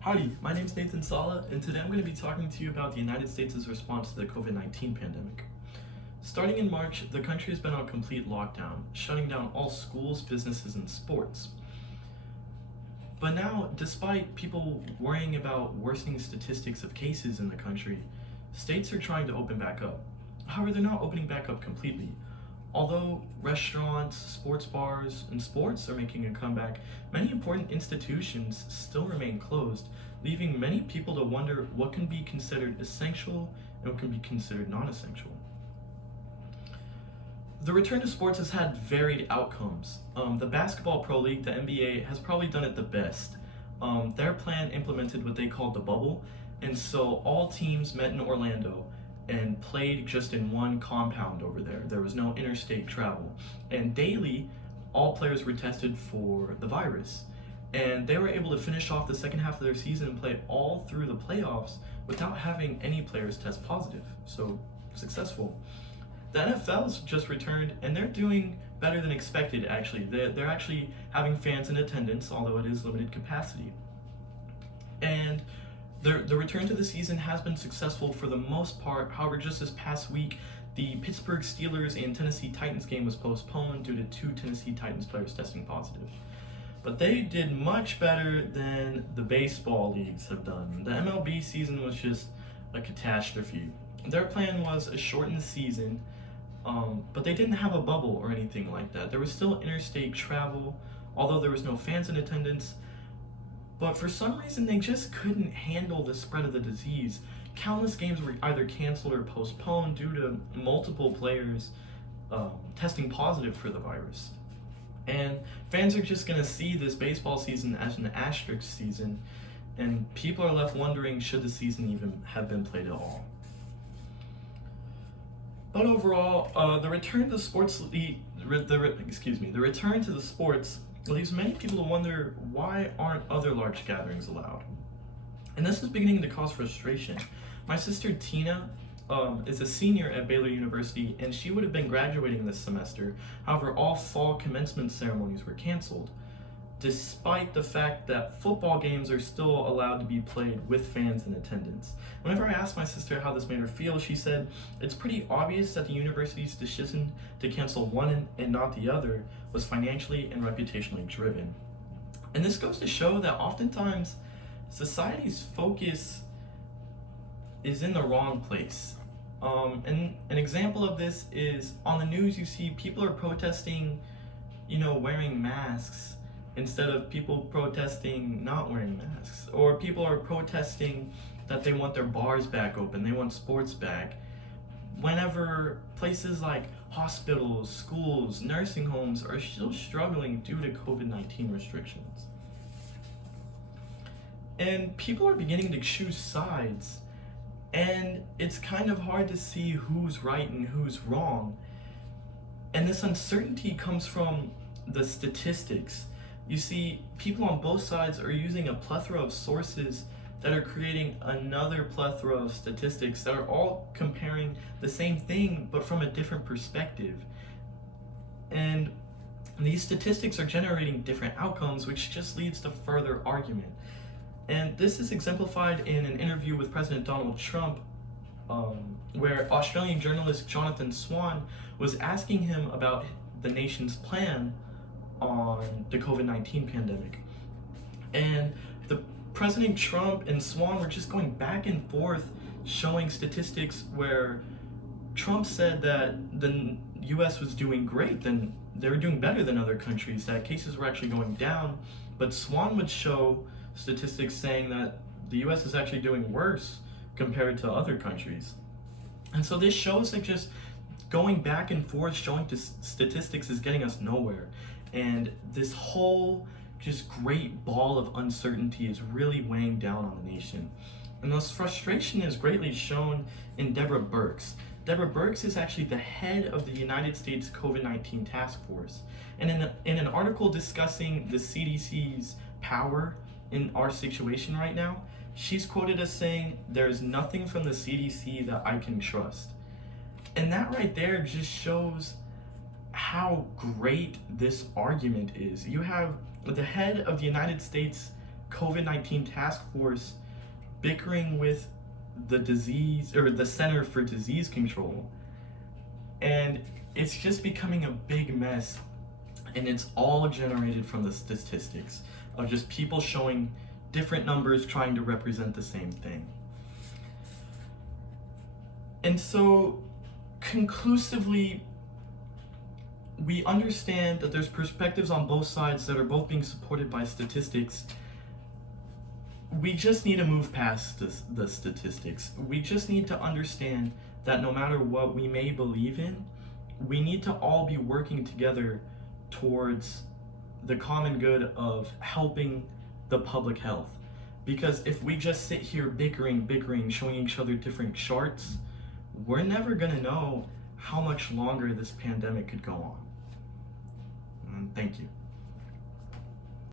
Howdy, my name is Nathan Sala, and today I'm going to be talking to you about the United States' response to the COVID-19 pandemic. Starting in March, the country has been on complete lockdown, shutting down all schools, businesses, and sports. But now, despite people worrying about worsening statistics of cases in the country, states are trying to open back up. However, they're not opening back up completely. Although restaurants, sports bars, and sports are making a comeback, many important institutions still remain closed, leaving many people to wonder what can be considered essential and what can be considered non-essential. The return to sports has had varied outcomes. The Basketball Pro League, the NBA, has probably done it the best. Their plan implemented what they called the bubble, and so all teams met in Orlando and played just in one compound over there. There was no interstate travel. And daily, all players were tested for the virus. And they were able to finish off the second half of their season and play all through the playoffs without having any players test positive. So, successful. The NFL's just returned, and they're doing better than expected, actually. They're actually having fans in attendance, although it is limited capacity. And the return to the season has been successful for the most part. However, just this past week, the Pittsburgh Steelers and Tennessee Titans game was postponed due to 2 Tennessee Titans players testing positive. But they did much better than the baseball leagues have done. The MLB season was just a catastrophe. Their plan was a shortened season, but they didn't have a bubble or anything like that. There was still interstate travel, although there was no fans in attendance. But for some reason, they just couldn't handle the spread of the disease. Countless games were either canceled or postponed due to multiple players testing positive for the virus. And fans are just going to see this baseball season as an asterisk season, and people are left wondering, should the season even have been played at all? But overall, the return to the sports leaves many people to wonder, why aren't other large gatherings allowed? And this is beginning to cause frustration. My sister Tina is a senior at Baylor University, and she would have been graduating this semester. However, all fall commencement ceremonies were canceled, despite the fact that football games are still allowed to be played with fans in attendance. Whenever I asked my sister how this made her feel, she said, "It's pretty obvious that the university's decision to cancel one and not the other was financially and reputationally driven." And this goes to show that oftentimes society's focus is in the wrong place. And an example of this is on the news, you see people are protesting, wearing masks instead of people protesting not wearing masks. Or people are protesting that they want their bars back open, they want sports back. Whenever places like hospitals, schools, nursing homes are still struggling due to COVID-19 restrictions. And people are beginning to choose sides, and it's kind of hard to see who's right and who's wrong. And this uncertainty comes from the statistics. You see, people on both sides are using a plethora of sources that are creating another plethora of statistics that are all comparing the same thing but from a different perspective. And these statistics are generating different outcomes, which just leads to further argument. And this is exemplified in an interview with President Donald Trump, where Australian journalist Jonathan Swan was asking him about the nation's plan on the COVID-19 pandemic. And the President Trump and Swan were just going back and forth showing statistics where Trump said that the US was doing great, then they were doing better than other countries, that cases were actually going down, but Swan would show statistics saying that the US is actually doing worse compared to other countries. And so this shows that just going back and forth showing statistics is getting us nowhere. And this whole just great ball of uncertainty is really weighing down on the nation. And this frustration is greatly shown in Deborah Birx. Deborah Birx is actually the head of the United States COVID-19 task force. And in an article discussing the CDC's power in our situation right now, she's quoted as saying, "There's nothing from the CDC that I can trust." And that right there just shows how great this argument is. You have the head of the United States COVID-19 task force bickering with the disease or the Center for Disease Control, and it's just becoming a big mess, and it's all generated from the statistics of just people showing different numbers trying to represent the same thing. And so conclusively, we understand that there's perspectives on both sides that are both being supported by statistics. We just need to move past the statistics. We just need to understand that no matter what we may believe in, we need to all be working together towards the common good of helping the public health. Because if we just sit here bickering, showing each other different charts, we're never gonna know how much longer this pandemic could go on. Thank you.